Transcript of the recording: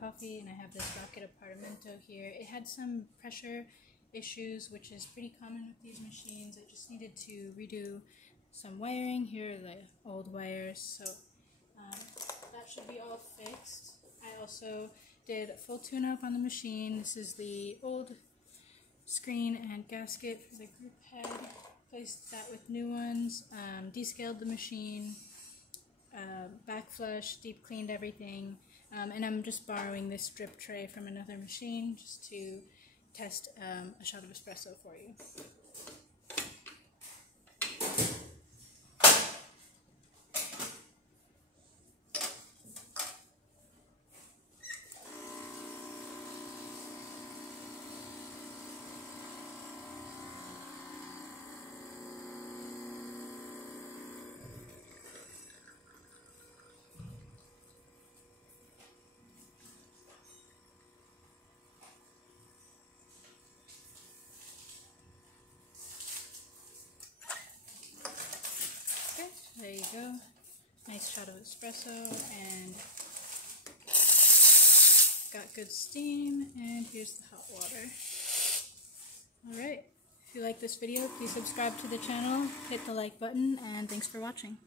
coffee, and I have this Rocket Appartamento here. It had some pressure issues, which is pretty common with these machines. I just needed to redo some wiring. Here are the old wires, so that should be all fixed. I also did a full tune-up on the machine. This is the old screen and gasket for the group head. Placed that with new ones, descaled the machine, backflushed, deep cleaned everything, and I'm just borrowing this drip tray from another machine just to test a shot of espresso for you. There you go. Nice shot of espresso, and got good steam, and here's the hot water. Alright, if you like this video, please subscribe to the channel, hit the like button, and thanks for watching.